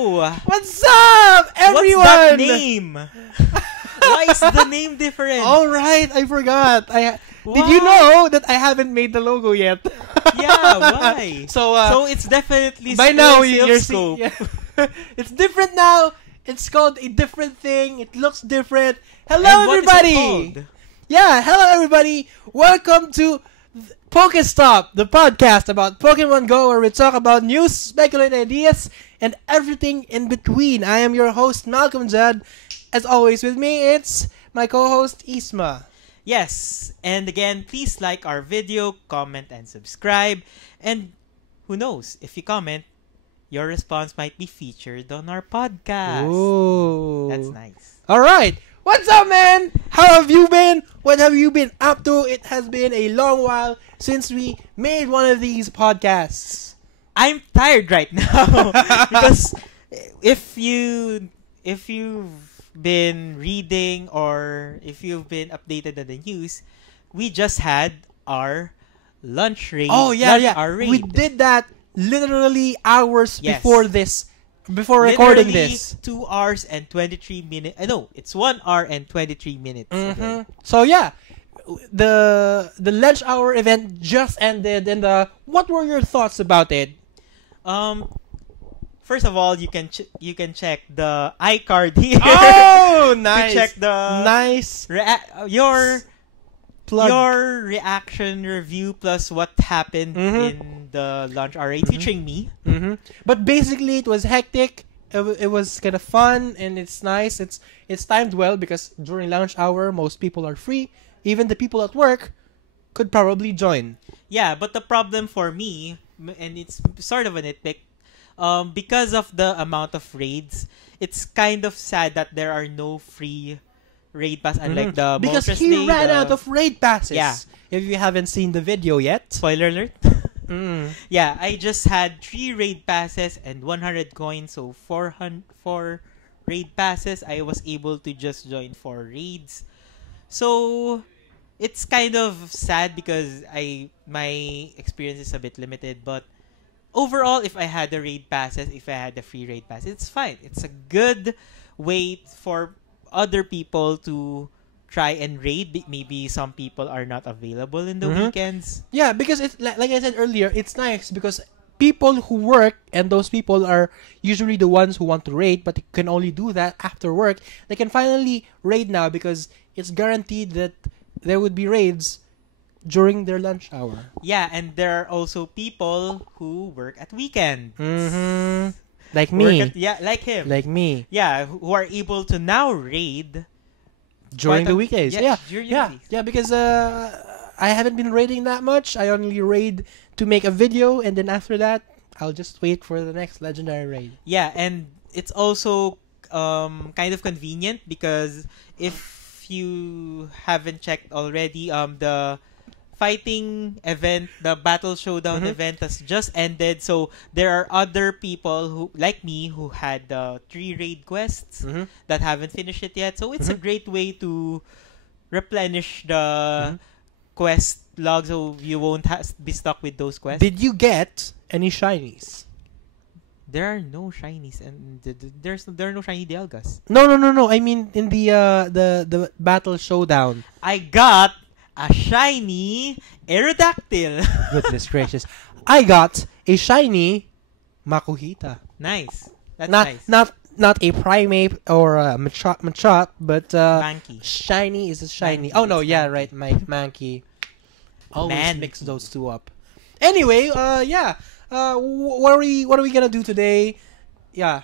Yo! What's up, everyone? What's that name? Why is the name different? All right, I forgot. Did you What? know that I haven't made the logo yet? Yeah, why? So it's definitely by still now Sylph you're scope. yeah. It's different now. It's called a different thing. It looks different. Hello, And what is it everybody. called? Yeah, hello, everybody. Welcome to PokeStop, the podcast about Pokemon Go, where we talk about news, speculate ideas, and everything in between. I am your host, Malcolm Judd. As always, with me, it's my co-host, Isma. Yes, and again, please like our video, comment, and subscribe. And who knows, if you comment, your response might be featured on our podcast. Ooh. That's nice. All right. What's up, man? How have you been? What have you been up to? It has been a long while since we made one of these podcasts. I'm tired right now because if you've been reading or if you've been updated on the news, we just had our lunch raid. Oh, yeah. Our raid. We did that literally hours Yes. before recording Literally this. 2 hours and 23 minutes. No, it's 1 hour and 23 minutes. ago. So yeah, the lunch hour event just ended, and what were your thoughts about it? First of all, you can check the iCard here. Oh, to nice! check the Nice your plug. your reaction review plus what happened in the lunch hour raid featuring me. But basically, it was hectic. It was kind of fun, and it's nice. It's timed well because during lunch hour, most people are free. Even the people at work could probably join. Yeah, but the problem for me, and it's sort of a nitpick, because of the amount of raids, it's kind of sad that there are no free raid pass, unlike the Because Moltres he Day, ran out of raid passes. Yeah. If you haven't seen the video yet. spoiler alert. Yeah, I just had 3 raid passes and 100 coins, so 4 raid passes. I was able to just join 4 raids. So it's kind of sad because my experience is a bit limited, but overall, if I had the raid passes, if I had the free raid pass, it's fine. It's a good way for other people to try and raid. Maybe some people are not available in the weekends. Yeah, because it's like I said earlier, it's nice because people who work, and those people are usually the ones who want to raid, but they can only do that after work. They can finally raid now because it's guaranteed that there would be raids during their lunch hour. Yeah, and there are also people who work at weekends. Like me. Like him. Like me. Yeah, who are able to now raid During quite the a- weekdays. yeah, Yeah. during the Yeah. weekdays. Yeah, because I haven't been raiding that much. I only raid to make a video, and then after that, I'll just wait for the next legendary raid. Yeah, and it's also kind of convenient because if you haven't checked already, the fighting event, the battle showdown event has just ended. So there are other people who, like me, who had 3 raid quests that haven't finished it yet. So it's a great way to replenish the quest log, so you won't be stuck with those quests. Did you get any shinies? There are no shinies, and there are no shiny Dialgas. No. I mean, in the battle showdown. I got a shiny Aerodactyl. Goodness gracious! I got a shiny Makuhita. Nice. That's Not nice. not a Primate or a Machop, but Mankey. shiny is a shiny. Mankey, Oh no, it's yeah, Mankey. right, Mankey. Always Mankey. mix those two up. Anyway, yeah. What are we gonna do today? Yeah.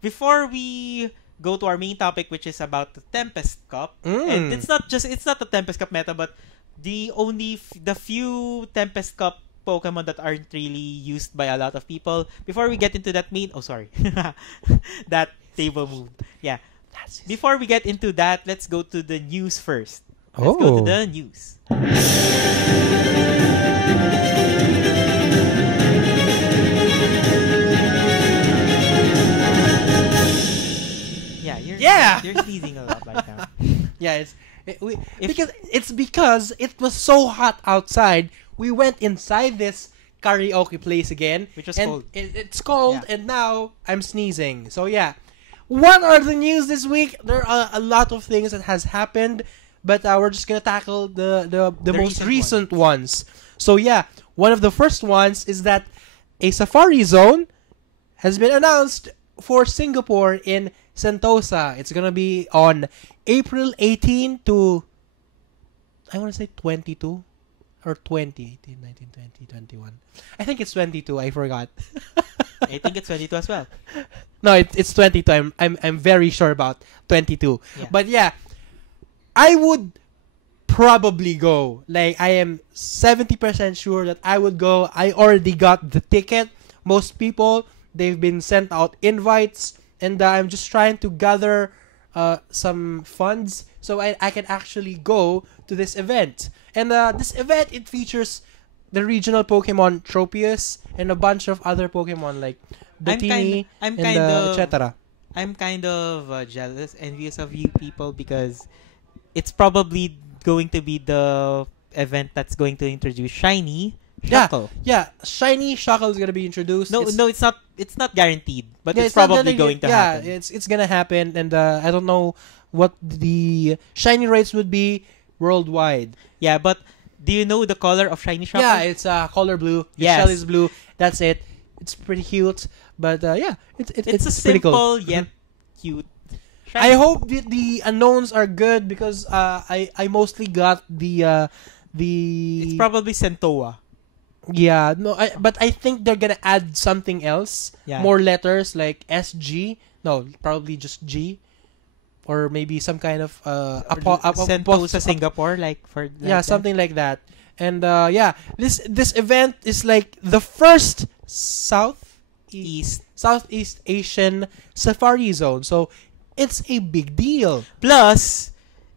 Before we go to our main topic, which is about the Tempest Cup, and it's not the Tempest Cup meta, but the few Tempest Cup Pokemon that aren't really used by a lot of people. Before we get into that that table moved. Yeah. Before we get into that, let's go to the news first. Let's go to the news. You're sneezing a lot right now. Yeah, because it was so hot outside. We went inside this karaoke place again. Which was and cold. It's cold, Yeah. and now I'm sneezing. So yeah. What are the news this week? There are a lot of things that has happened, but we're just gonna tackle the most recent ones. So yeah, one of the first ones is that a safari zone has been announced for Singapore in Sentosa. It's gonna be on April 18 to, I want to say 22 or 20, 18, 19, 20, 21. I think it's 22. I forgot. I think it's 22 as well. No, it's 22. I'm very sure about 22. Yeah. But yeah, I would probably go. Like, I am 70% sure that I would go. I already got the ticket. Most people, they've been sent out invites, and I'm just trying to gather some funds so I can actually go to this event. And this event, it features the regional Pokemon Tropius and a bunch of other Pokemon like Dotini I'm and kind of etc. I'm kind of jealous, envious of you people because it's probably going to be the event that's going to introduce Shiny Shuckle. Yeah, Shiny Shuckle is gonna be introduced. No, it's not. It's not guaranteed, but Yeah, it's not probably gonna- going to happen. Yeah, it's gonna happen, and I don't know what the shiny rates would be worldwide. Yeah, but do you know the color of Shiny Shuckle? Yeah, it's color blue. The Yes. shell is blue. That's it. It's pretty cute, but yeah, it's it's a pretty cool. simple yet cute. I hope the unknowns are good because I mostly got the It's probably Sentoa. yeah, no, but I think they're gonna add something else. Yeah. More letters like SG. No, probably just G, or maybe some kind of Sentosa Singapore, like for like yeah, that. something like that. And yeah, this event is like the first Southeast Asian safari zone. So it's a big deal. Plus,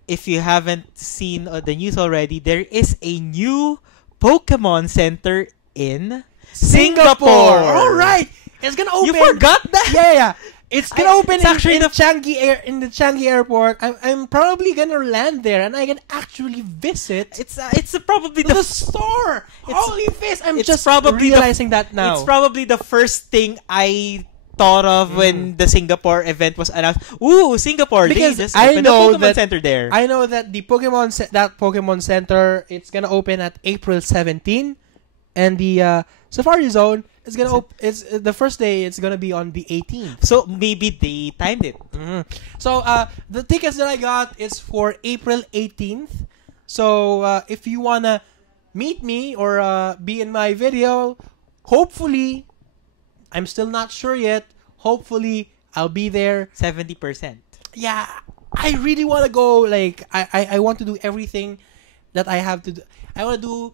if you haven't seen the news already, there is a new Pokemon Center in Singapore. All right, it's gonna open. You forgot that? Yeah. It's gonna open it's actually in the Changi Airport. I'm probably gonna land there, and I can actually visit. It's probably The store. Holy face! I'm it's just probably realizing that now. It's probably the first thing I thought of when the Singapore event was announced. Ooh, Singapore! Because they just I opened know a Pokemon that- Center there. I know that the Pokemon Center, it's gonna open at April 17, and the Safari Zone is gonna it's the first day. It's gonna be on the 18th. So maybe they timed it. So the tickets that I got is for April 18th. So if you wanna meet me or be in my video, hopefully, I'm still not sure yet. Hopefully, I'll be there. 70%. Yeah, I really want to go. Like, I want to do everything that I have to do. I want to do.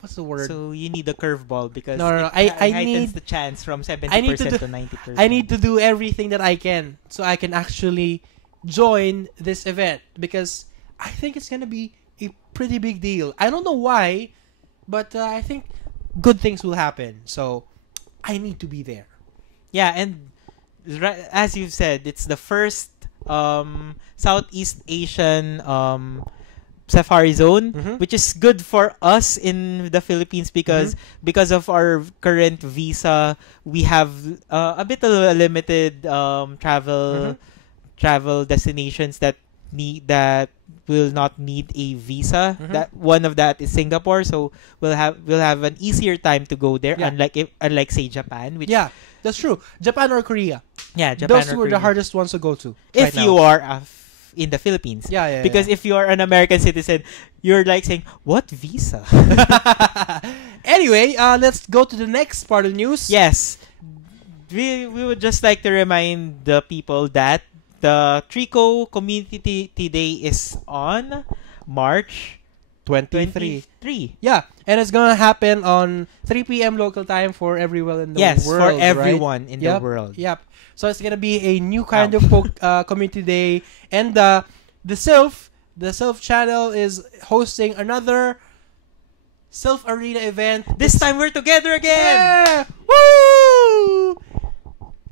What's the word? So you need a curveball because No. it I heightens need. the chance from 70% I need to do- to 90%. I need to do everything that I can so I can actually join this event because I think it's gonna be a pretty big deal. I don't know why, but I think good things will happen. So I need to be there. Yeah, and as you've said, it's the first Southeast Asian safari zone, which is good for us in the Philippines because of our current visa, we have a bit of a limited travel destinations that will not need a visa. That one of that is Singapore, so we'll have an easier time to go there. Yeah. Unlike say Japan, which Yeah, that's true. Japan or Korea. yeah, Japan Those or two are the Korea. hardest ones to go to. If right you now. are in the Philippines. Yeah. Because if you are an American citizen, you're like saying, "What visa?" Anyway, let's go to the next part of the news. Yes. We would just like to remind the people that the Trico Community Day is on March 23. 23. Yeah, and it's gonna happen on 3 p.m. local time for everyone in the Yes, world. for right? everyone in the world. Yep. So it's gonna be a new kind of community day, and the Sylph channel is hosting another Sylph Arena event. This time we're together again. Yeah! Woo!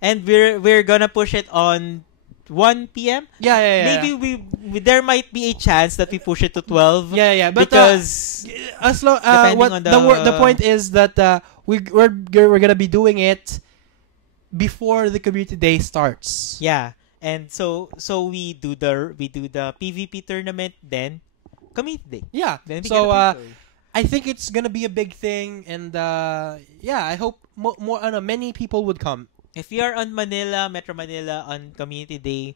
And we're gonna push it on 1 p.m. Yeah. Maybe there might be a chance that we push it to 12. Yeah. But because as long depending what on the point is that we're gonna be doing it before the community day starts. yeah, and so we do the PvP tournament, then community day. Yeah. Then we So get a I think it's gonna be a big thing, and I hope many people would come. if you are on Metro Manila on community day,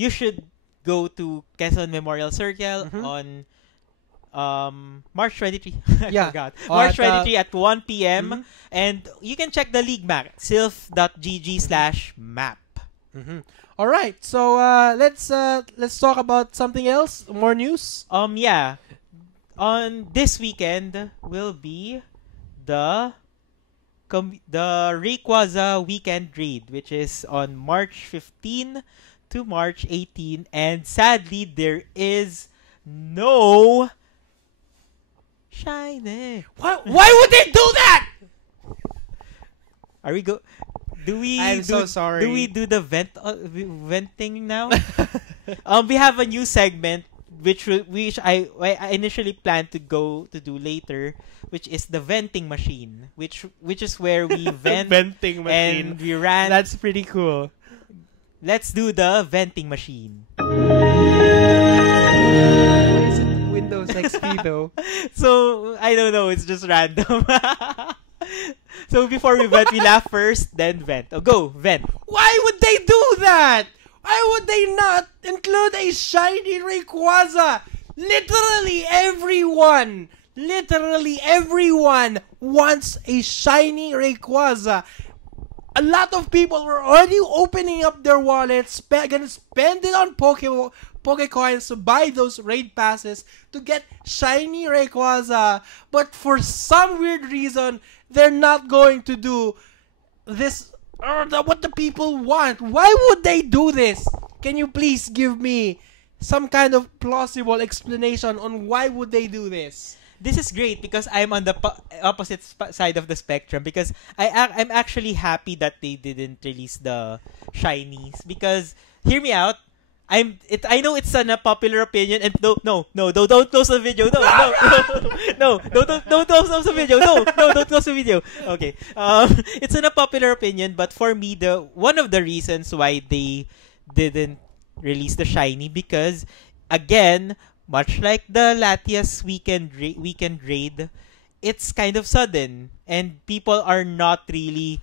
you should go to Quezon Memorial Circle on March 23. I Yeah. forgot. Or March at, 23 at 1 p.m. And you can check the league map, sylph.gg/map. All right, so let's talk about something else. More news. Yeah. On this weekend will be the Rayquaza weekend raid, which is on March 15 to March 18, and sadly there is no shiny. Why would they do that? Are we go? Do we? I'm so sorry. Do we do the venting now? We have a new segment which I initially planned to do later, which is the venting machine, which is where we vent Venting machine. and we rant. That's pretty cool. Let's do the venting machine. Why is it Windows XP though? So I don't know. It's just random. So before we vent, we laugh first, then vent. Oh, go vent. Why would they do that? Why would they not include a shiny Rayquaza? Literally everyone wants a shiny Rayquaza. A lot of people were already opening up their wallets, gonna spend it on Pokecoins to buy those raid passes to get shiny Rayquaza. But for some weird reason, they're not going to do this. What the people want. Why would they do this? Can you please give me some kind of plausible explanation on why would they do this? This is great because I'm on the opposite side of the spectrum, because I'm actually happy that they didn't release the shinies, because hear me out. I know it's an unpopular opinion, and don't close the video. Don't close the video. Don't close the video. Okay. It's an unpopular opinion, but for me, one of the reasons why they didn't release the shiny, because again, much like the Latias weekend raid, it's kind of sudden, and people are not really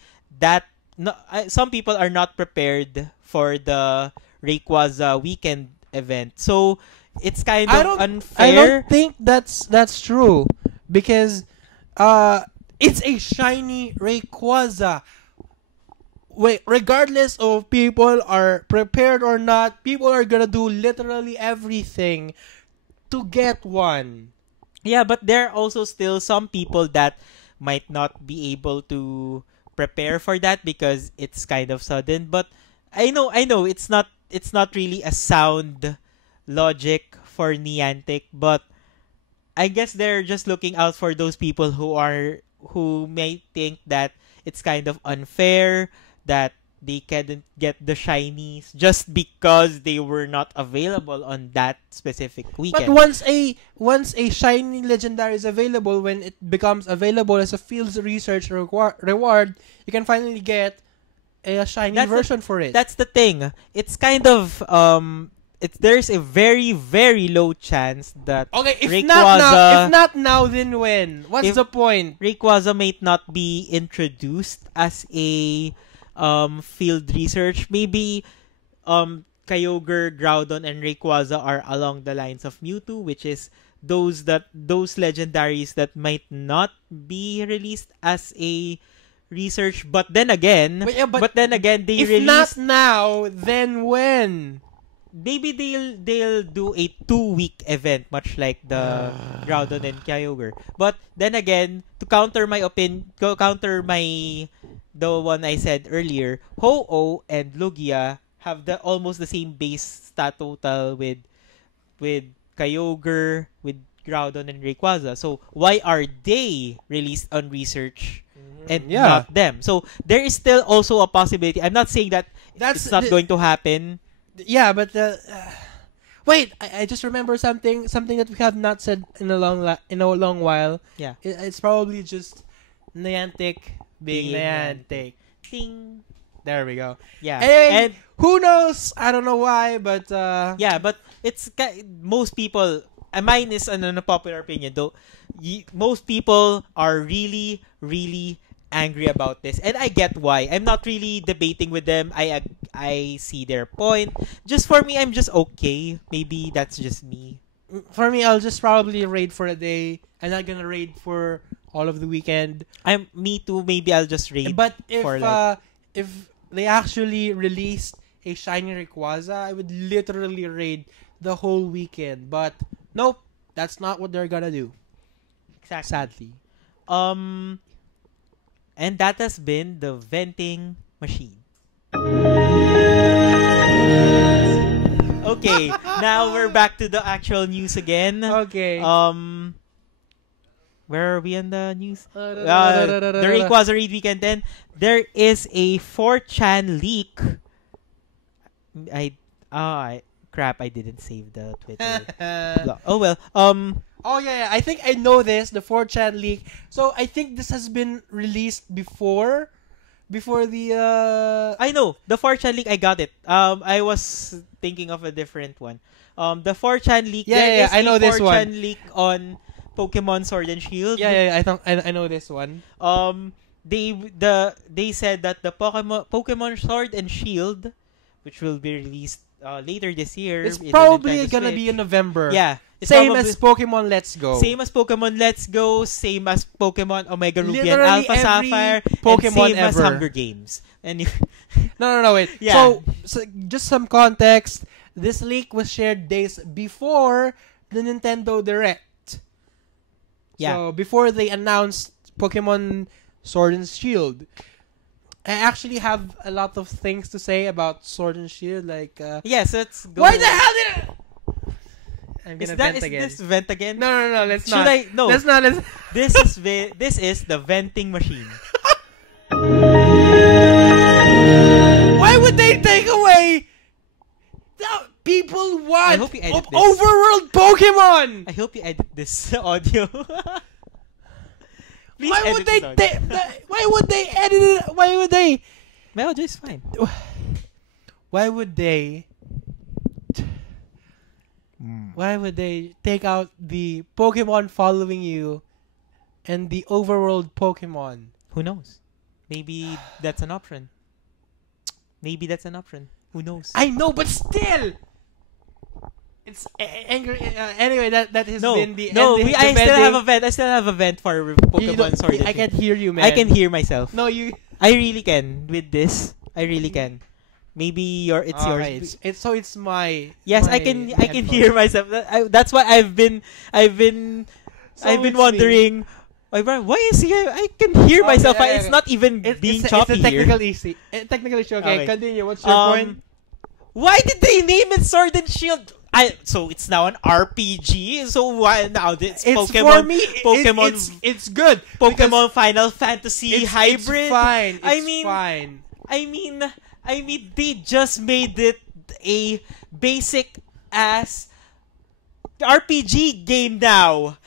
some people are not prepared for the Rayquaza weekend event. So it's kind of unfair. I don't think that's true, because it's a shiny Rayquaza. Wait, regardless of people are prepared or not, people are gonna do literally everything to get one. Yeah, but there are also still some people that might not be able to prepare for that because it's kind of sudden. But I know it's not really a sound logic for Niantic, but I guess they're just looking out for those people who may think that it's kind of unfair that they couldn't get the shinies just because they were not available on that specific weekend. But once a shiny legendary is available, when it becomes available as a field research reward, you can finally get a shiny version for it. That's the thing. It's kind of there's a very, very low chance that if not now, then when? What's the point? Rayquaza may not be introduced as a field research. Maybe Kyogre, Groudon, and Rayquaza are along the lines of Mewtwo, which is those legendaries that might not be released as a research. But then again, they if release. Not now, then when? Maybe they'll do a 2-week event, much like the Groudon and Kyogre. But then again, to counter the one I said earlier, Ho-Oh and Lugia have almost the same base stat total with Kyogre, with Groudon and Rayquaza. So why are they released on research and not them? So there is still also a possibility. I'm not saying that it's not going to happen, Yeah, but wait, I just remember something that we have not said in a long while. Yeah. It's probably just Niantic being Niantic. Ding. There we go. Yeah. And who knows? I don't know why, but yeah, but it's most people. Mine is an unpopular opinion though. Most people are really, really angry about this, and I get why. I'm not really debating with them. I see their point. Just for me, I'm just okay. Maybe that's just me. For me, I'll just probably raid for a day. I'm not gonna raid for all of the weekend. Me too. Maybe I'll just raid. But if they actually released a shiny Rayquaza, I would literally raid the whole weekend. But nope, that's not what they're gonna do. Exactly. Sadly. And that has been the venting machine. Okay, now we're back to the actual news again. Okay. Where are we on the news? The Rayquaza Raid Weekend 10. There is a 4chan leak. Crap, I didn't save the Twitter. Oh well. Oh yeah, I think I know this, the 4chan leak. So I think this has been released before the I know, the 4chan leak, I got it. I was thinking of a different one. The 4chan leak, there is I know a this 4chan one. leak on Pokemon Sword and Shield. I know this one. They said that the Pokemon Sword and Shield, which will be released later this year, It's in the probably Nintendo gonna Switch. be in November. Yeah. Same as Pokemon Let's Go. Same as Pokemon Let's Go, same as Pokemon Omega Ruby and Literally Alpha every Sapphire, Pokemon and same as ever. Hunger Games. And No, wait. Yeah. So just some context. This leak was shared days before the Nintendo Direct. Yeah. So before they announced Pokemon Sword and Shield. I actually have a lot of things to say about Sword and Shield, like yes, let's go. why the hell did I'm gonna vent again. Is this vent again? No, let's Should not. I? No. Let's not. Let's... This is the venting machine. Why would they take away? No, people want I hope you edit this. overworld Pokemon. I hope you edit this audio. Please Why edit would they? this audio. Why would they edit it? Why would they? My audio is fine. Why would they? Why would they take out the Pokemon following you and the overworld Pokemon? Who knows? Maybe that's an option. Who knows? I know, but still, it's angry. Anyway, that has been the ending. I still have a vent for Pokemon Sword and I Shield. can't hear you, man. I can hear myself. No, you. I really can with this. I really can. Maybe it's yours. Right. It's my. Yes, my I can headphones. hear myself. That's why I've been So I've been it's wondering why is he? I can hear myself. Okay. It's not even being choppy it's a technical here. issue. Technical issue. Okay, Okay. continue. What's your point? Why did they name it Sword and Shield? So it's now an RPG. So why now it's Pokemon? For me, Pokemon. it's good. Pokemon Final Fantasy It's hybrid. fine. Fine. I mean, they just made it a basic ass RPG game now.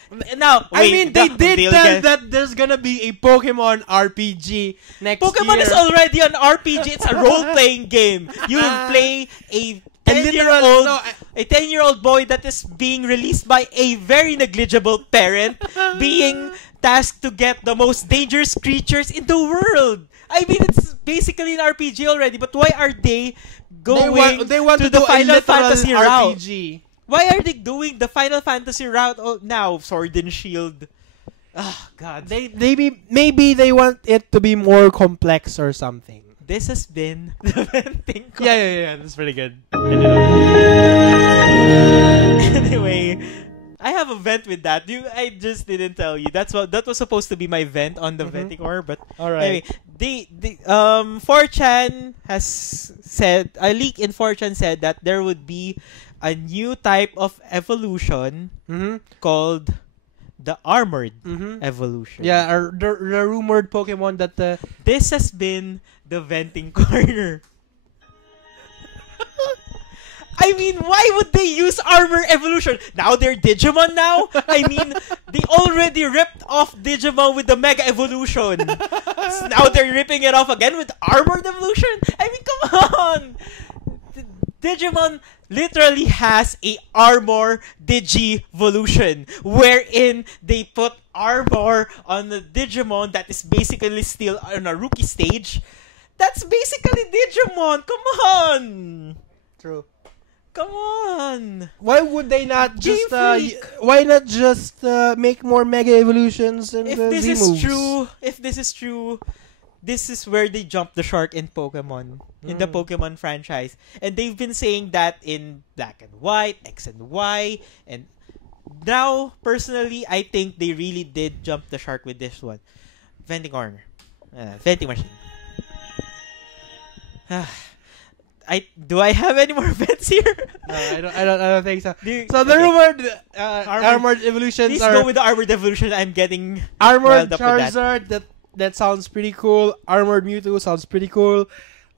They did tell that there's gonna be a Pokemon RPG next Pokemon year. is already an RPG. It's a role-playing game. You play a 10-year-old boy that is being released by a very negligible parent, being tasked to get the most dangerous creatures in the world. I mean, it's basically an RPG already, but why are they going they want to do the Final a literal Fantasy route? RPG. Why are they doing the Final Fantasy route now? Sword and Shield. Ah, God. Maybe they want it to be more complex or something. This has been the venting. Yeah. That's pretty good. Anyway, I have a vent with that. I just didn't tell you. That was supposed to be my vent on the venting core, but All right. anyway, 4chan has said, a leak in 4chan said that there would be a new type of evolution called the armored evolution. Yeah, the rumored Pokemon that This has been the venting corner. I mean, why would they use armor evolution? Now they're Digimon now? I mean, they already ripped off Digimon with the Mega Evolution. So now they're ripping it off again with armored evolution? I mean, come on! Digimon literally has a armor Digivolution, wherein they put armor on the Digimon that is basically still on a rookie stage. That's basically Digimon. Come on! True. Come on! Why would they not just Gamefreak. why not just make more Mega Evolutions and If the this Z is moves? true, this is where they jumped the shark in Pokemon, in the Pokemon franchise. And they've been saying that in Black and White, X and Y, and now, personally, I think they really did jump the shark with this one. Vending corner. Vending machine. Do I have any more vents here? No, I don't think so. So the Okay. rumored armored evolutions Please are go with the armored evolution. I'm getting armored riled up with that. Charizard. That sounds pretty cool. Armored Mewtwo sounds pretty cool.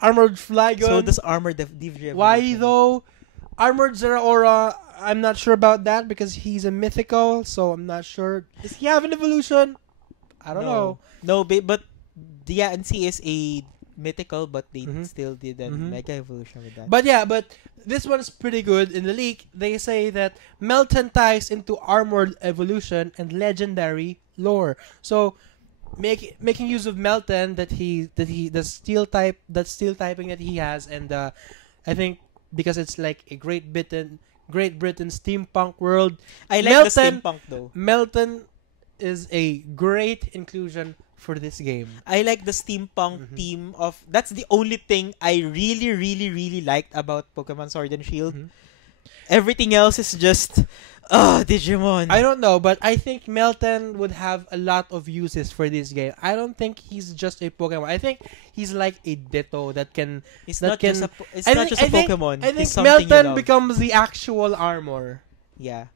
Armored Flygon. So does armored evolution. Why though? Armored Zeraora. I'm not sure about that because he's a mythical, so I'm not sure. Does he have an evolution? I don't know. No, but the Yancy is a mythical, but they Mhm. still did a Mhm. mega evolution with that. But yeah, but this one's pretty good. In the leak, they say that Melton ties into armored evolution and legendary lore. So making use of Melton the steel typing that he has, and I think because it's like a Great Britain steampunk world. I like the steampunk though. Melton is a great inclusion for this game. I like the steampunk theme of. That's the only thing I really, really, really liked about Pokemon Sword and Shield. Everything else is just, Digimon. I don't know, but I think Melton would have a lot of uses for this game. I don't think he's just a Pokemon. I think he's like a Ditto that can. It's that not can- just a. It's I not think- just a I think- Pokemon. I It's think something you Melton love. becomes the actual armor. Yeah.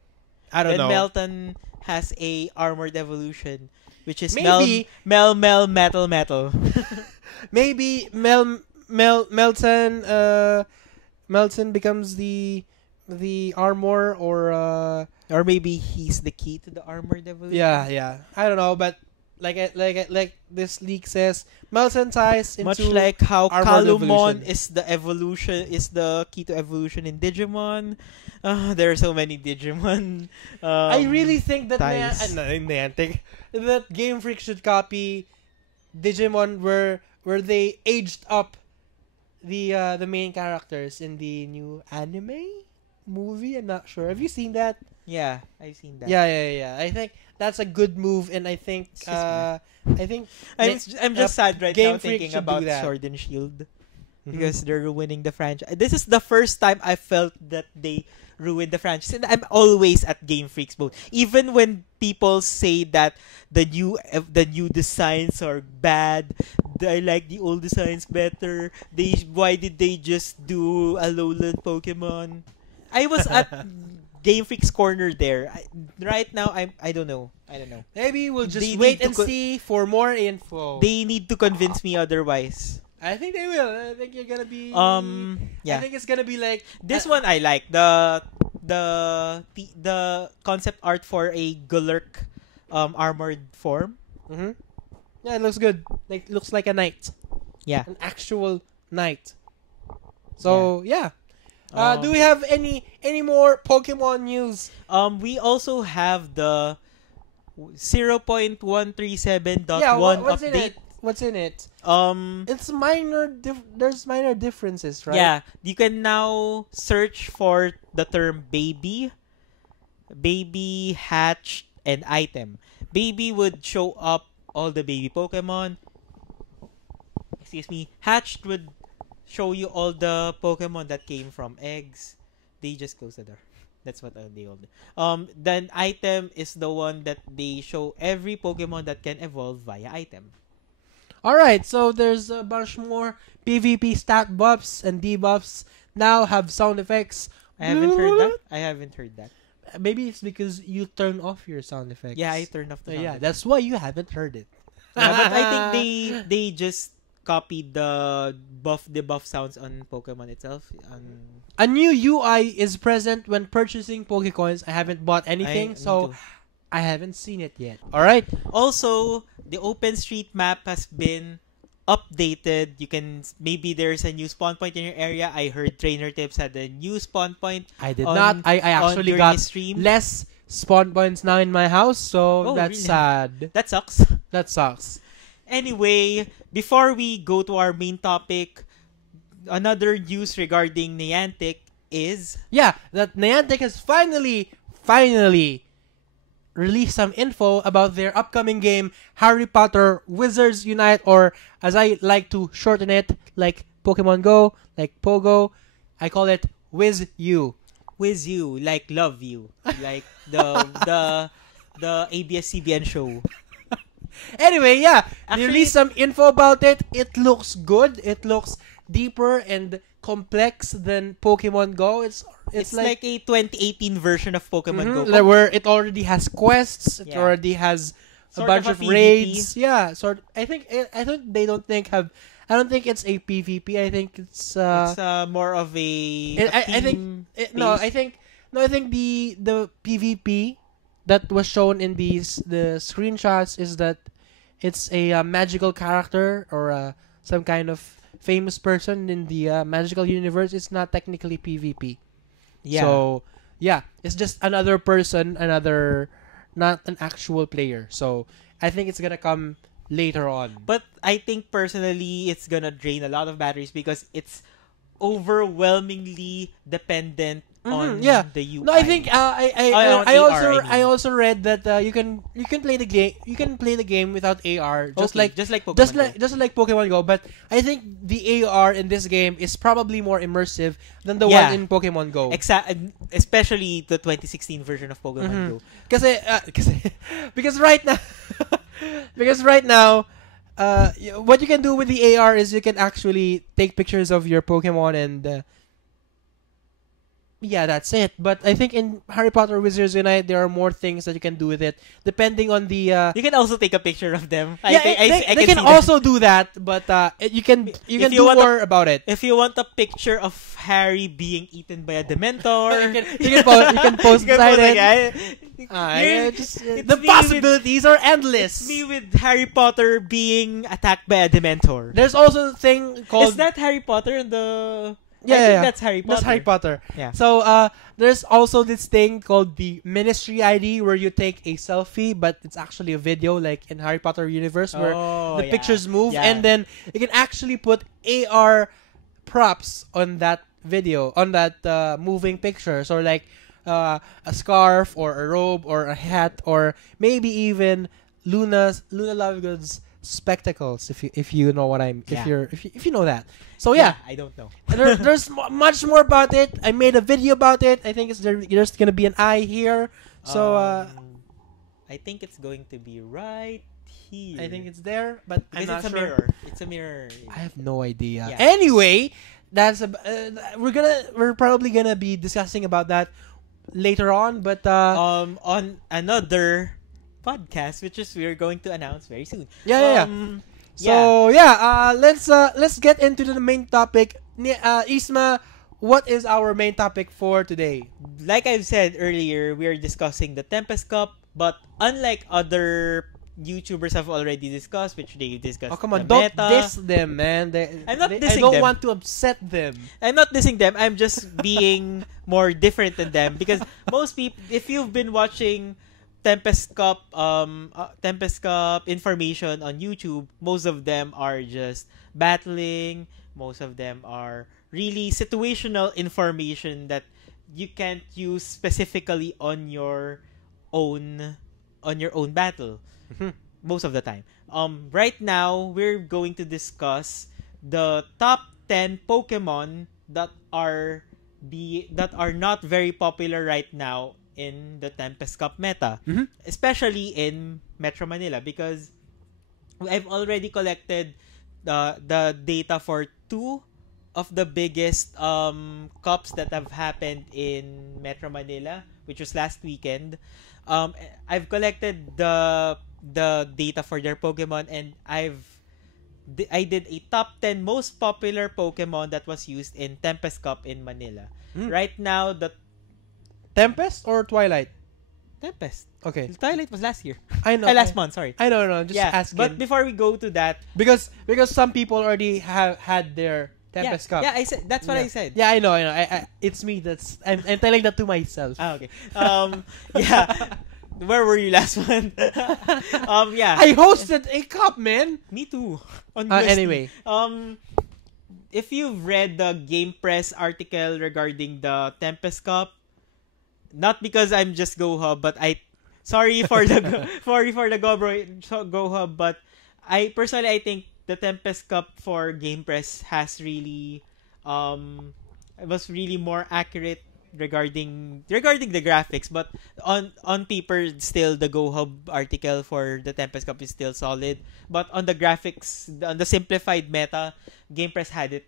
I don't Then know. Melton has a armored evolution, which is Maybe- Mel Metal. Maybe Melton becomes the armor Or maybe he's the key to the armored evolution. yeah. I don't know, but like this leak says, Melton ties into Much like how armored Kalumon evolution. is the key to evolution in Digimon. There are so many Digimon. I really think that ties. Niantic, that Game Freak should copy Digimon where they aged up the main characters in the new anime movie. I'm not sure. Have you seen that? Yeah, I've seen that. Yeah. I think that's a good move, and I think I'm just sad right Game now Freak thinking should about do that. Sword and Shield because they're ruining the franchise. This is the first time I felt that they ruined the franchise, and I'm always at Game Freak's boat. Even when people say that the new designs are bad, I like the old designs better. Why did they just do a lowland Pokemon? I was at Game Freak's corner there. Right now, I don't know. maybe we'll just They wait need to and see for more info. They need to convince me otherwise. I think they will. I think you're gonna be. Yeah. I think it's gonna be like This one I like the concept art for a Gulurk armored form. Yeah, it looks good. Like looks like a knight, Yeah. an actual knight. So yeah. Do we Um, have any more Pokemon news? We also have the 0.137.1 Yeah, what's in update. it? What's in it? It's It's minor. There's minor differences, right? Yeah, you can now search for the term baby, hatch, and item. Baby would show up all the baby Pokemon. Excuse me. Hatched would show you all the Pokemon that came from eggs. They just close the door. That's what they all do. Then item is the one that they show every Pokemon that can evolve via item. All right. So there's a bunch more PvP stat buffs and debuffs. Now have sound effects. I haven't heard that. Maybe it's because you turn off your sound effects. Yeah, I turned off the sound Yeah, effect. that's why you haven't heard it. Yeah, but I think they just copied the debuff sounds on Pokemon itself. A new UI is present when purchasing Pokecoins. I haven't bought anything, Me so too. I haven't seen it yet. All right. Also, the open street map has been updated. You can maybe there's a new spawn point in your area. I heard Trainer Tips had a new spawn point. I did not. I actually during got his stream. less spawn points now in my house, so Oh, that's really? sad. That sucks. That sucks. Anyway, before we go to our main topic, another news regarding Niantic is Yeah, that Niantic has finally released some info about their upcoming game, Harry Potter Wizards Unite, or as I like to shorten it, like Pokemon Go, like Pogo, I call it Wiz U. With You, like Love You, like the ABS-CBN show. Anyway, yeah, they Actually, released some info about it. It looks good. It looks deeper and complex than Pokemon Go. It's like a 2018 version of Pokemon Go. like where it already has quests. It Yeah. already has a Sort bunch of of a raids. Yeah, I think they don't think have. I don't think it's a PvP. I think it's It's more of a I think team I based. think the PvP that was shown in the screenshots is that it's a magical character or some kind of famous person in the magical universe. It's not technically PvP. Yeah. So yeah, it's just another person, not an actual player. So I think it's gonna come later on. But I think personally, it's gonna drain a lot of batteries because it's overwhelmingly dependent on yeah. the UI. No, I think on AR, I mean. I also read that you can play the game without AR just like Pokemon Go. just like Pokemon Go, but I think the AR in this game is probably more immersive than the Yeah. one in Pokemon Go. Especially the 2016 version of Pokemon Go. Because right now what you can do with the AR is you can actually take pictures of your Pokemon and yeah, that's it. But I think in Harry Potter Wizards Unite, there are more things that you can do with it, depending on the. You can also take a picture of them. Yeah, they can also do that, but you can If do you want more about it. If you want a picture of Harry being eaten by a Dementor, you can post beside it. The me possibilities are endless. It's me with Harry Potter being attacked by a Dementor. There's also a thing called. Is that Harry Potter in the? Yeah, I think yeah. that's Harry Potter. That's Harry Potter. Yeah. So there's also this thing called the Ministry ID where you take a selfie, but it's actually a video, like in Harry Potter universe, where the pictures move, and then you can actually put AR props on that video, on that moving picture. So like a scarf or a robe or a hat or maybe even Luna Lovegood's spectacles, if you know what I'm if you know that. So yeah, I don't know. there's much more about it. I made a video about it. I think there's gonna be an eye here. So I think it's going to be right here. I think it's there, but I'm because not it's a sure. mirror. It's a mirror. I have no idea. Yeah. Anyway, we're probably gonna be discussing about that later on. But on another podcast, which is we're going to announce very soon. Yeah. So let's get into the main topic. Isma, what is our main topic for today? Like I've said earlier, we are discussing the Tempest Cup, but unlike other YouTubers have already discussed, which they discussed. Oh, come on, the don't meta. diss them, man. I'm not I dissing don't them. want to upset them. I'm not dissing them. I'm just being more different than them because most people, if you've been watching Tempest Cup information on YouTube, most of them are just battling. Most of them are really situational information that you can't use specifically on your own battle. Most of the time. Right now we're going to discuss the top 10 Pokemon that are not very popular right now in the Tempest Cup meta, especially in Metro Manila, because I've already collected the data for two of the biggest cups that have happened in Metro Manila, which was last weekend. I've collected the data for their Pokemon, and I've I did a top 10 most popular Pokemon that was used in Tempest Cup in Manila. Right now, the Tempest or Twilight? Tempest. Okay. Twilight was last year. I know. Last month, sorry. I know, just asking. But before we go to that, because some people already have had their Tempest Cup. Yeah, I said that's what I said. Yeah, I know. I it's me. I'm telling that to myself. Okay. Yeah. Where were you last month? Yeah. I hosted a cup, man. Me too. On anyway. If you've read the Game Press article regarding the Tempest Cup, not because I'm just Go Hub, but sorry for the Go Hub, but I think the Tempest Cup for Game Press has really was really more accurate regarding the graphics, but on paper still the Go Hub article for the Tempest Cup is still solid, but on the graphics, on the simplified meta, Game Press had it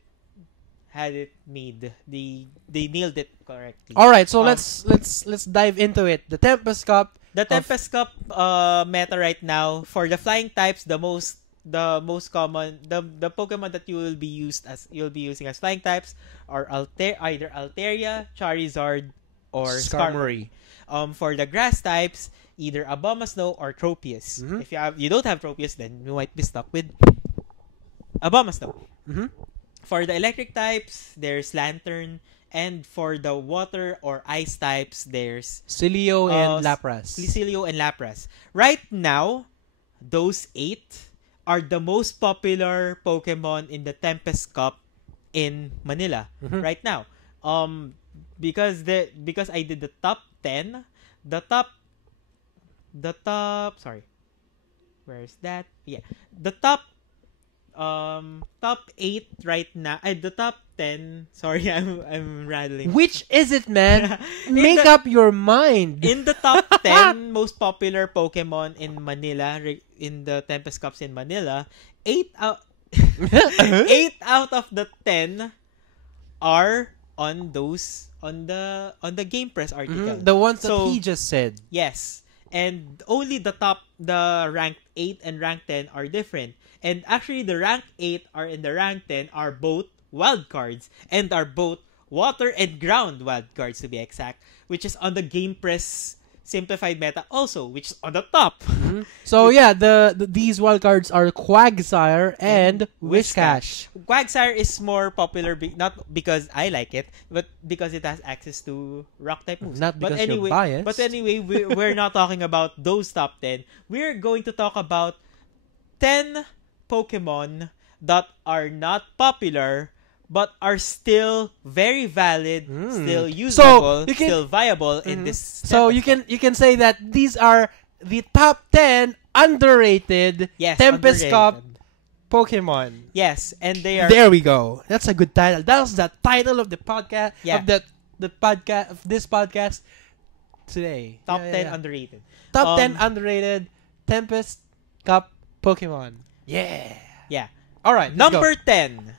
made. They nailed it correctly. All right, so let's dive into it. The Tempest Cup. The Tempest Cup meta right now for the flying types, the most common, the Pokemon that you'll be using as flying types are either Altaria, Charizard, or Skarmory. For the grass types, either Abomasnow or Tropius. If you don't have Tropius, then you might be stuck with Abomasnow. For the electric types, there's Lantern, and for the water or ice types, there's Sileo and Lapras. Sileo and Lapras. Right now, those 8 are the most popular Pokemon in the Tempest Cup in Manila right now. Because I did the top 10, the top sorry. Where's that? Yeah. The top 8 right now. The top 10. Sorry, I'm rattling. Which is it, man? Make up your mind. In the top 10 most popular Pokemon in Manila, in the Tempest Cups in Manila, 8 out of the 10 are on the Game Press article. The ones that he just said. Yes. And only the rank 8 and rank 10 are different. And actually, the rank 8 and the rank 10 are both wild cards and are both water and ground wild cards, to be exact, which is on the Game Press simplified meta also, which is on the top. So yeah, these wild cards are Quagsire and Whiscash. Quagsire is more popular not because I like it, but because it has access to rock type moves. Not because you're biased. But anyway, we're not talking about those top 10. We're going to talk about 10 Pokemon that are not popular but are still very valid, still usable, still viable in this. So you can say that these are the top 10 underrated Tempest Cup Pokemon. Yes, and they are. There we go. That's a good title. That was the title of the podcast. Yeah. Of the podcast of this podcast today. Top 10 underrated. Top 10 underrated Tempest Cup Pokemon. Yeah. All right. Number 10.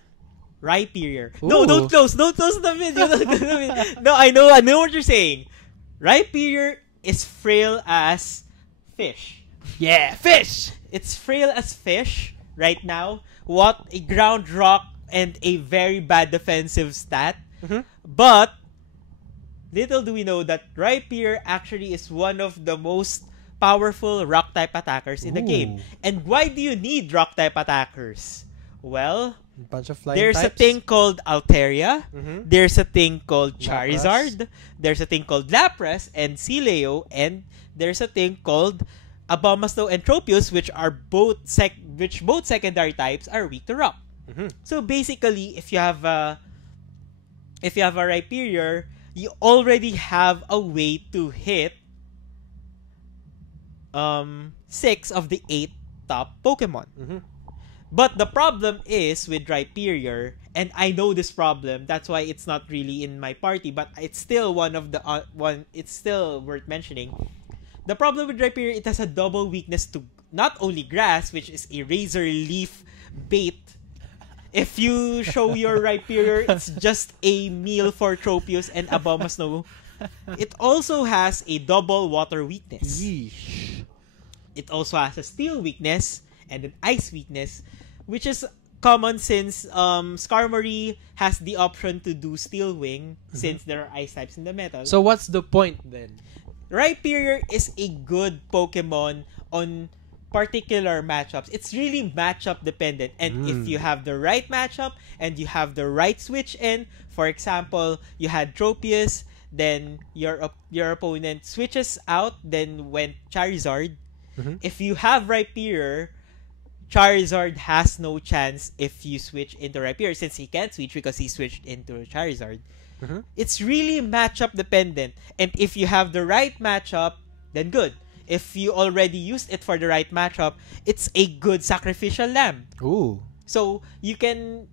Rhyperior. No, don't close the video. No, I know what you're saying. Rhyperior is frail as fish. Yeah, fish. It's frail as fish right now. What a ground rock and a very bad defensive stat. But little do we know that Rhyperior actually is one of the most powerful rock type attackers in the game. And why do you need rock type attackers? Well, bunch of flying there's types. A thing called Altaria. There's a thing called Charizard. Lapras. There's a thing called Lapras and Sileo, and there's a thing called Abomasnow and Tropius, which are both secondary types are weak to rock. So basically, if you have a Rhyperior, you already have a way to hit 6 of the 8 top Pokemon. But the problem is with Rhyperior, and I know this problem, that's why it's not really in my party, but it's still it's still worth mentioning. The problem with Rhyperior, it has a double weakness to not only grass, which is a razor leaf bait. If you show your Rhyperior, it's just a meal for Tropius and Abomasnow. It also has a double water weakness. Yeesh. It also has a steel weakness and an ice weakness. which is common since Skarmory has the option to do Steel Wing since there are ice types in the metal. So what's the point then? Rhyperior is a good Pokemon on particular matchups. It's really matchup dependent, and if you have the right matchup and you have the right switch in, for example, you had Tropius, then your opponent switches out, then went Charizard. If you have Rhyperior, Charizard has no chance if you switch into Rhyperior since he can't switch because he switched into Charizard. It's really matchup dependent, and if you have the right matchup, then good. If you already used it for the right matchup, it's a good sacrificial lamb. Ooh. So you can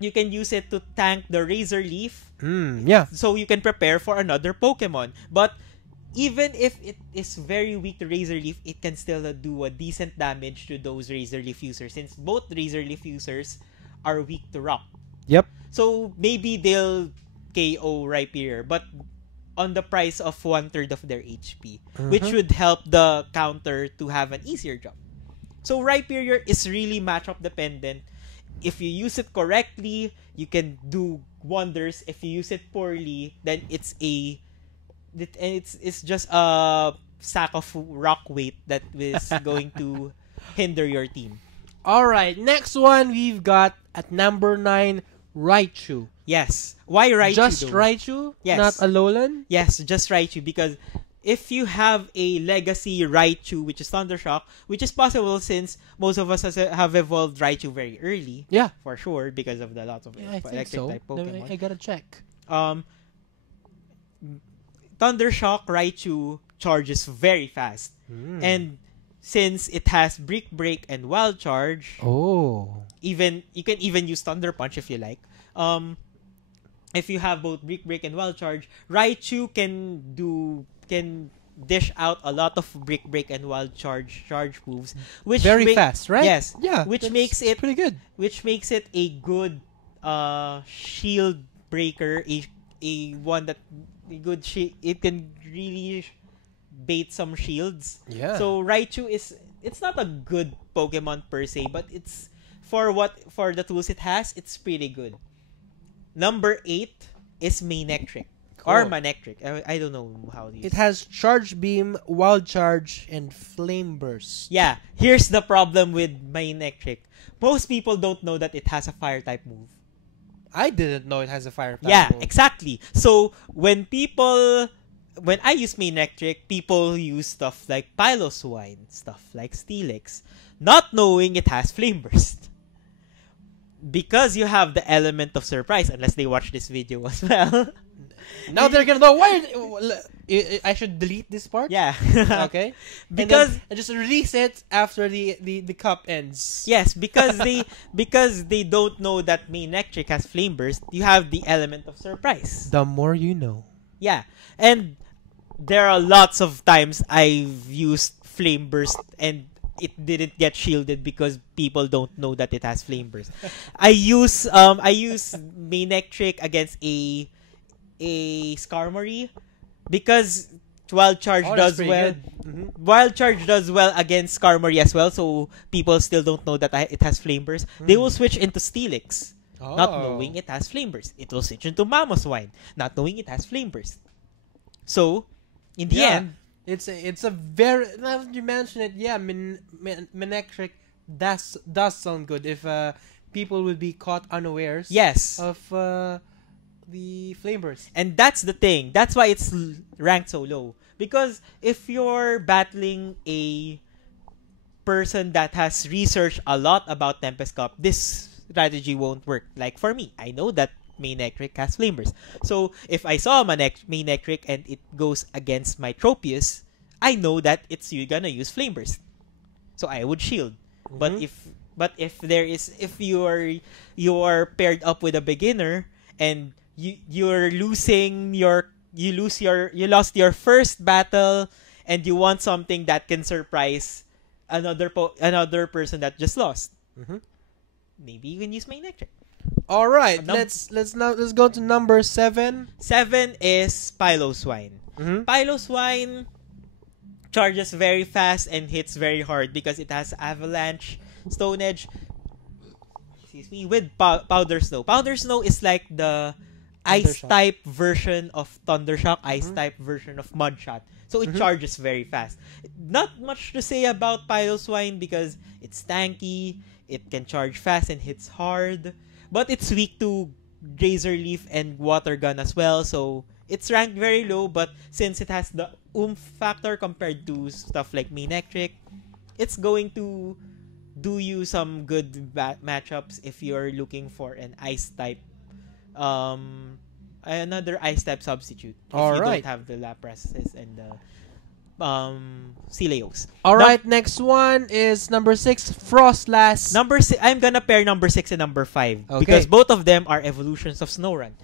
use it to tank the Razor Leaf. Yeah. So you can prepare for another Pokemon. But even if it is very weak to Razor Leaf, it can still do a decent damage to those Razor Leaf users since both Razor Leaf users are weak to Rock. Yep. So maybe they'll KO Rhyperior, but on the price of 1/3 of their HP, which would help the counter to have an easier job. So Rhyperior is really matchup dependent. If you use it correctly, you can do wonders. If you use it poorly, then it's just a sack of rock weight that is going to hinder your team. All right, next one we've got at number 9, Raichu. Yes. Why Raichu? Just though? Raichu? Yes. Not Alolan? Yes, just Raichu, because if you have a legacy Raichu, which is Thundershock, which is possible since most of us have evolved Raichu very early. Yeah. For sure, because of the lots of I think electric so. type Pokemon. I gotta check. Thundershock Raichu charges very fast. And since it has Brick Break and Wild Charge, you can even use Thunder Punch if you like. If you have both Brick Break and Wild Charge, Raichu can dish out a lot of Brick Break and Wild Charge moves, which very fast, right? Yes. Yeah. Which makes it pretty good. Which makes it a good shield breaker, a one that good it can really bait some shields. Yeah. So Raichu it's not a good Pokemon per se, but it's for the tools it has, it's pretty good. Number 8 is Manectric. Cool. Or Manectric. I don't know how to use it. Has Charge Beam, Wild Charge, and Flame Burst. Yeah, here's the problem with Manectric. Most people don't know that it has a fire type move. I didn't know it has a fire type Yeah, move. exactly. So when I use Manectric, people use stuff like Piloswine, stuff like Steelix, not knowing it has Flame Burst. Because you have the element of surprise, unless they watch this video as well. Now they're gonna know why. I should delete this part. Yeah. Okay. Because and just release it after the cup ends. yes, because they don't know that Manectric has Flame Burst. You have the element of surprise. The more you know. Yeah, and there are lots of times I've used Flame Burst and it didn't get shielded because people don't know that it has Flame Burst. I use Manectric against a Skarmory because Wild Charge does well. Wild Charge does well against Skarmory as well, so people still don't know that it has Flame Burst. They will switch into Steelix, not knowing it has Flame Burst. It will switch into Mamoswine, not knowing it has Flame Burst. So, in the end, it's a very, now that you mention it, yeah, Manectric does sound good if people will be caught unawares. Yes. Of the Flame Burst. And that's the thing. That's why it's ranked so low. Because if you're battling a person that has researched a lot about Tempest Cup, this strategy won't work. Like for me, I know that Manectric has Flame Burst. So if I saw Manectric and it goes against my Tropius, I know that you're gonna use Flame Burst. So I would shield. But if you are paired up with a beginner and you lost your first battle and you want something that can surprise another person that just lost. Maybe you can use Manectric. All right, let's go to number 7. 7 is Piloswine. Piloswine charges very fast and hits very hard because it has Avalanche, Stone Edge. excuse me, with Powder Snow. Powder Snow is like the ice Thundershock. type version of Thundershock, ice type version of Mudshot. So it charges very fast. Not much to say about Piloswine because it's tanky, it can charge fast and hits hard, but it's weak to Razor Leaf and Water Gun as well. So it's ranked very low, but since it has the oomph factor compared to stuff like Manectric, it's going to do you some good matchups if you're looking for an ice type, another ice type substitute. If All you right. don't have the Laprases and the Celeos. All right, next one is number 6, Frostlass. Number 6, I'm gonna pair number 6 and number 5 Okay. because both of them are evolutions of Snorunt.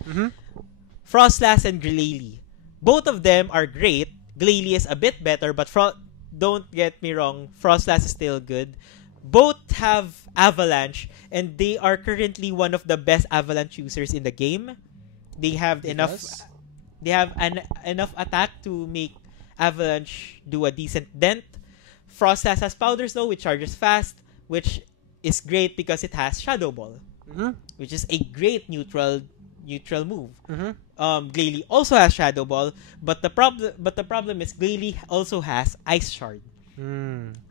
Frostlass and Glalie. Both of them are great. Glalie is a bit better, but don't get me wrong, Frostlass is still good. Both have Avalanche, and they are currently one of the best Avalanche users in the game. They have enough enough attack to make Avalanche do a decent dent. Frostlass has Powder Snow, which charges fast, which is great because it has Shadow Ball, which is a great neutral move. Glalie also has Shadow Ball, but the problem is Glalie also has Ice Shard.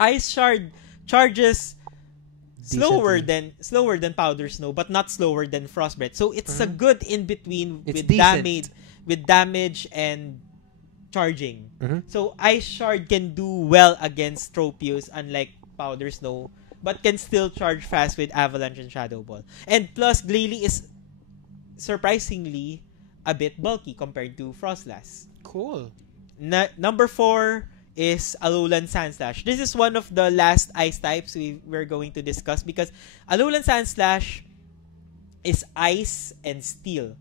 Ice Shard charges slower than Powder Snow, but not slower than Frostbite. So it's a good in between It's with decent. damage and charging. So Ice Shard can do well against Tropius, unlike Powder Snow, but can still charge fast with Avalanche and Shadow Ball. And plus, Glalie is surprisingly a bit bulky compared to Frostlass. Cool. Number 4 is Alolan Sandslash. This is one of the last ice types we're going to discuss because Alolan Sandslash is ice and steel.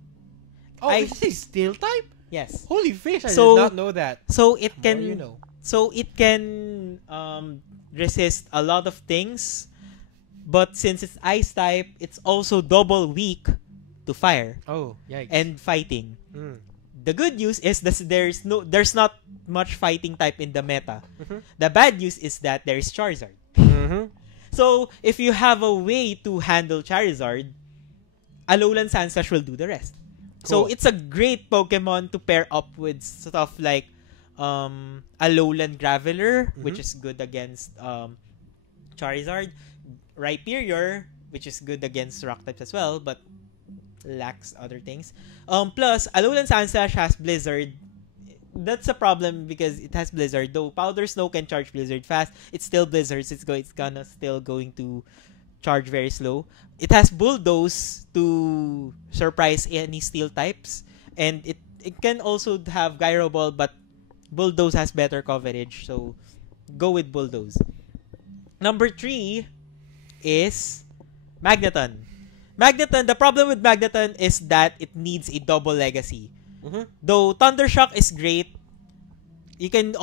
Oh, is it steel type? Yes. Holy fish, I So- did not know that. So it can More you know. so it can resist a lot of things, but since it's ice type, it's also double weak to fire Oh, yikes. and fighting. The good news is that there's not much fighting type in the meta. The bad news is that there is Charizard. So if you have a way to handle Charizard, Alolan Sandslash will do the rest. So Cool. it's a great Pokemon to pair up with stuff like Alolan Graveler, which is good against Charizard, Rhyperior, which is good against rock types as well, but lacks other things. Plus, Alolan Sandslash has Blizzard. That's a problem because it has Blizzard. Though Powder Snow can charge Blizzard fast, it's still Blizzards. It's gonna still going to charge very slow. It has Bulldoze to surprise any steel types, and it can also have Gyro Ball, but Bulldoze has better coverage, so go with Bulldoze. Number 3 is Magneton. Magneton, the problem with Magneton is that it needs a double legacy. Though Thundershock is great, you can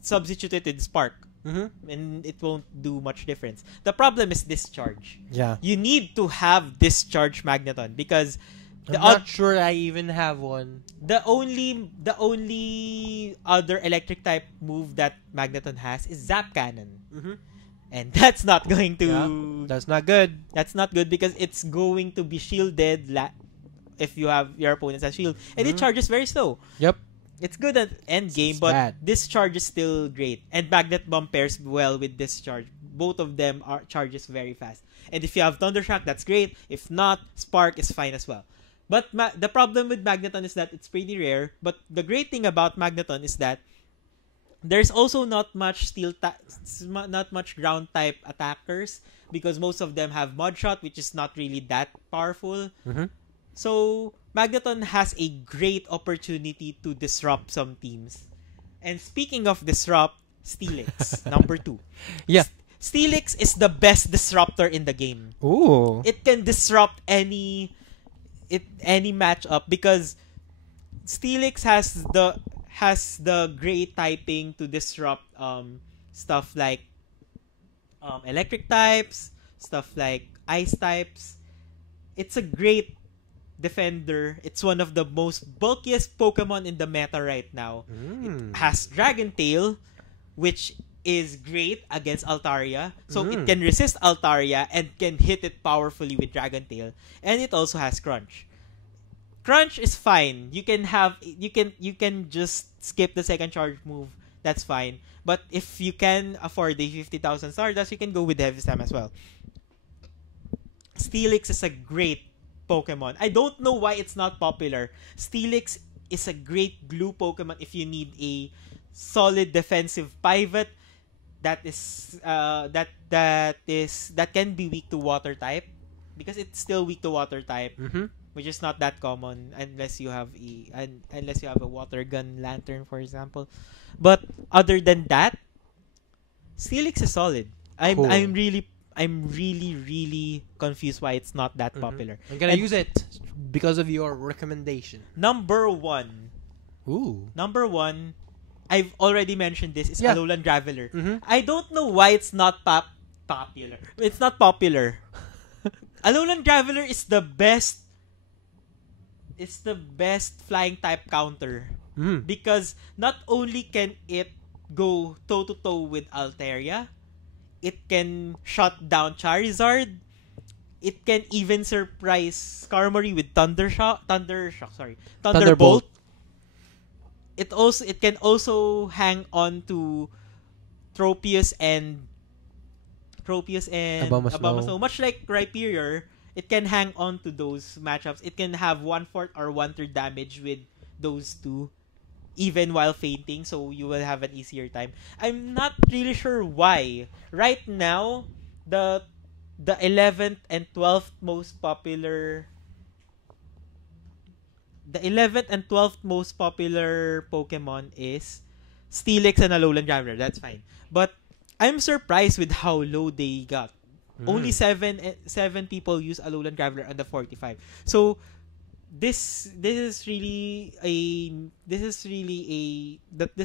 substitute it with Spark. And it won't do much difference. The problem is Discharge. Yeah. You need to have Discharge Magneton because I'm not sure I even have one. the only other electric type move that Magneton has is Zap Cannon. And that's not going to That's not good. that's not good because it's going to be shielded if you have your opponents as shield, and it charges very slow. Yep. It's good at end game, but bad. Discharge is still great. And Magnet Bomb pairs well with Discharge. Both of them are charges very fast. And if you have Thundershock, that's great. If not, Spark is fine as well. But the problem with Magneton is that it's pretty rare. But the great thing about Magneton is that there's also not much not much ground type attackers because most of them have Mudshot, which is not really that powerful. So Magneton has a great opportunity to disrupt some teams. And speaking of disrupt, Steelix, number 2. Yeah. Steelix is the best disruptor in the game. Ooh. It can disrupt any matchup because Steelix has the great typing to disrupt stuff like electric types, stuff like ice types. It's a great defender. It's one of the most bulkiest Pokemon in the meta right now. It has Dragon Tail, which is great against Altaria. So it can resist Altaria and can hit it powerfully with Dragon Tail. And it also has Crunch. Crunch is fine. You can just skip the second charge move. That's fine. But if you can afford the 50,000 Stardust, you can go with Heavy Slam as well. Steelix is a great Pokemon. I don't know why it's not popular. Steelix is a great glue Pokemon if you need a solid defensive pivot that can be weak to water type, because it's still weak to water type, which is not that common unless you have a water gun lantern, for example. But other than that, Steelix is solid. I'm really confused why it's not that popular. I'm gonna use it because of your recommendation. Number one, I've already mentioned this, is Alolan Graveler. I don't know why it's not popular. It's not popular. Alolan Graveler is the best. It's the best flying type counter. Because not only can it go toe to toe with Altaria, it can shut down Charizard. It can even surprise Skarmory with Thunderbolt. It can also hang on to Tropius and Abomasnow. Much like Rhyperior, it can hang on to those matchups. It can have 1/4 or 1/3 damage with those two, even while fainting, so you will have an easier time. I'm not really sure why. Right now, the 11th and 12th most popular Pokemon is Steelix and Alolan Graveler. That's fine. But I'm surprised with how low they got. Only seven people use Alolan Graveler on the 45. So this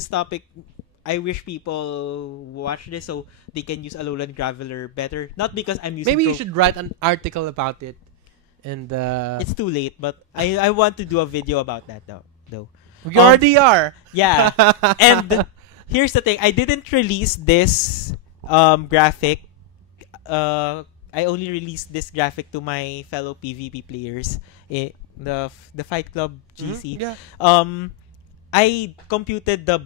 topic, I wish people watch this so they can use Alolan Graveler better. Not because I'm using. Maybe you should write an article about it. And it's too late, but I want to do a video about that though. We already are. Yeah. And here's the thing. I didn't release this graphic. I only released this graphic to my fellow PvP players. The Fight Club GC. I computed the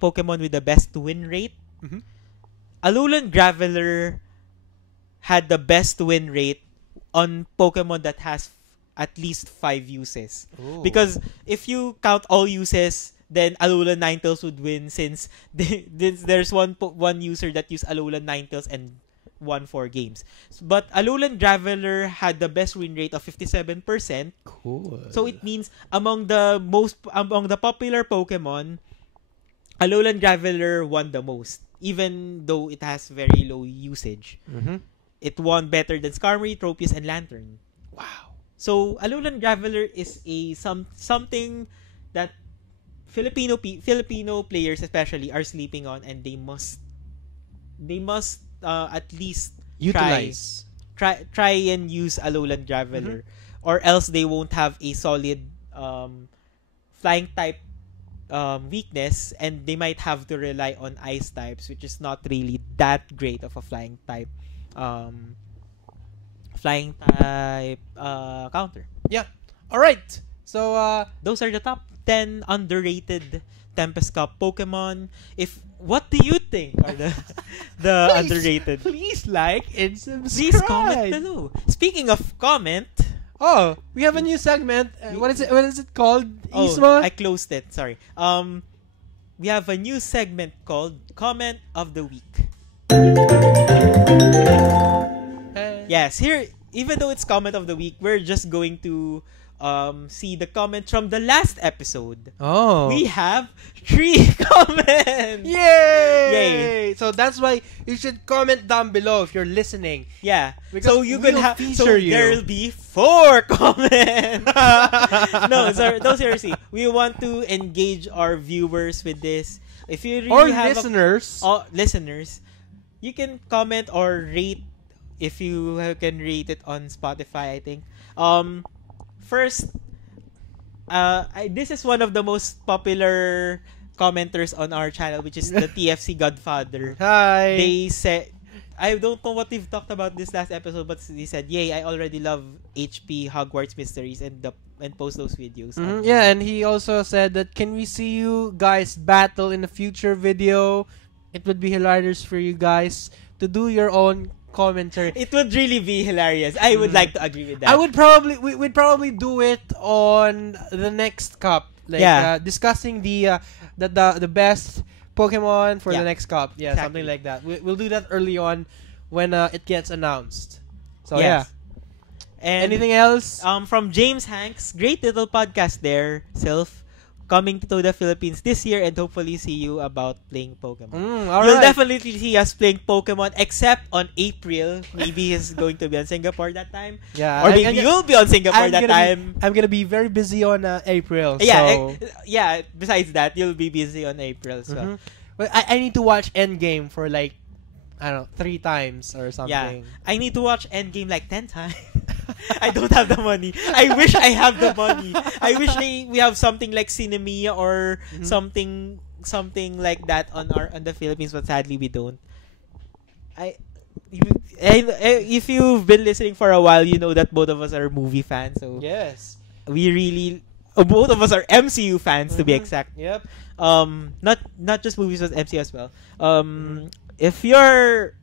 Pokemon with the best win rate. Alolan Graveler had the best win rate on Pokemon that has at least 5 uses. Ooh. Because if you count all uses, then Alolan Ninetales would win, since there's one user that used Alolan Ninetales and won 4 games. But Alolan Graveler had the best win rate of 57%. Cool. So it means among the popular Pokemon, Alolan Graveler won the most, even though it has very low usage. It won better than Skarmory, Tropius, and Lantern. Wow. So Alolan Graveler is something that Filipino players especially are sleeping on, and they must at least try and use Alolan Graveler, or else they won't have a solid flying type weakness, and they might have to rely on ice types, which is not really that great of a flying type counter. Yeah. All right. So those are the top 10 underrated Tempest Cup Pokemon. What do you think are the underrated? Please like and subscribe. Please comment below. Speaking of comment, we have a new segment. What is it called? Isma? I closed it. Sorry. We have a new segment called Comment of the Week. Yes, here, even though it's Comment of the Week, we're just going to see the comments from the last episode. We have 3 comments. Yay! So that's why you should comment down below if you're listening. Yeah. Because so you can have. So you. there'll be 4 comments. No, seriously. We want to engage our viewers with this. If you really have listeners, you can comment or rate. If you can rate it on Spotify, I think. First, this is one of the most popular commenters on our channel, which is the TFC Godfather. Hi. They said, I don't know what we've talked about this last episode, but they said, "Yay! I already love HP Hogwarts Mysteries," and post those videos. Yeah, and he also said that, can we see you guys battle in a future video? It would be hilarious for you guys to do your own commentary. It would really be hilarious. I would like to agree with that. We'd probably do it on the next cup, like discussing the best Pokemon for the next cup. Yeah, exactly. Something like that. We'll do that early on when it gets announced. So yes. And anything else? From James Hanks, great little podcast there, Sylph, coming to the Philippines this year, and hopefully see you about playing Pokemon. You'll definitely see us playing Pokemon, except on April. Maybe he's going to be on Singapore that time. Yeah, or maybe you'll be on Singapore that time. I'm gonna be very busy on April. Yeah, so. Besides that, you'll be busy on April. So, well, I need to watch Endgame for like, I don't know, 3 times or something. Yeah, I need to watch Endgame like 10 times. I don't have the money. I wish I have the money. I wish we have something like Cinemia or something like that on the Philippines, but sadly we don't. If you've been listening for a while, you know that both of us are movie fans. So yes, we really both of us are MCU fans to be exact. Yep. Not just movies, but MCU as well. If you're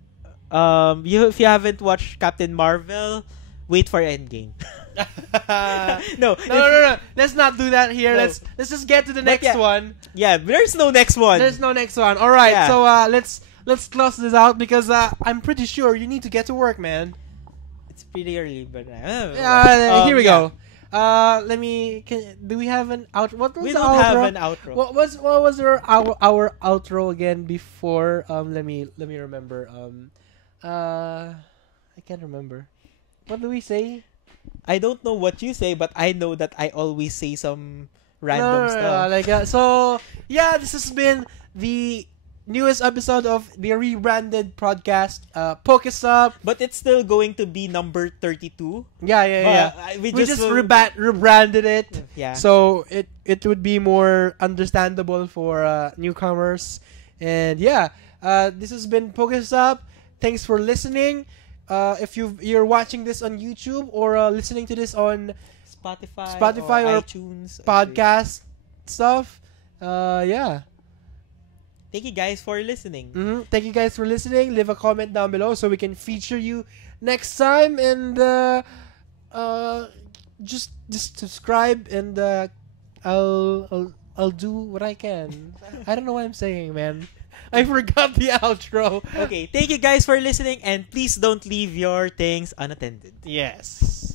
if you haven't watched Captain Marvel, wait for Endgame. No. Let's not do that here. No. Let's just get to the next one. Yeah, there's no next one. There's no next one. All right. Yeah. So let's close this out because I'm pretty sure you need to get to work, man. It's pretty early, but here we go. Do we have an outro? What was we the don't outro? have an outro. What was our outro again before? Let me remember. I can't remember. What do we say? I don't know what you say, but I know that I always say some random stuff. So yeah, this has been the newest episode of the rebranded podcast, PokeStop. But it's still going to be number 32. Yeah. We just rebranded it. Yeah. So it would be more understandable for newcomers. And this has been PokeStop. Thanks for listening. If you're watching this on YouTube or listening to this on Spotify or iTunes podcast stuff, thank you guys for listening. Thank you guys for listening. Leave a comment down below so we can feature you next time, and just subscribe, and I'll do what I can. I don't know what I'm saying, man. I forgot the outro. Okay, thank you guys for listening, and please don't leave your things unattended. Yes.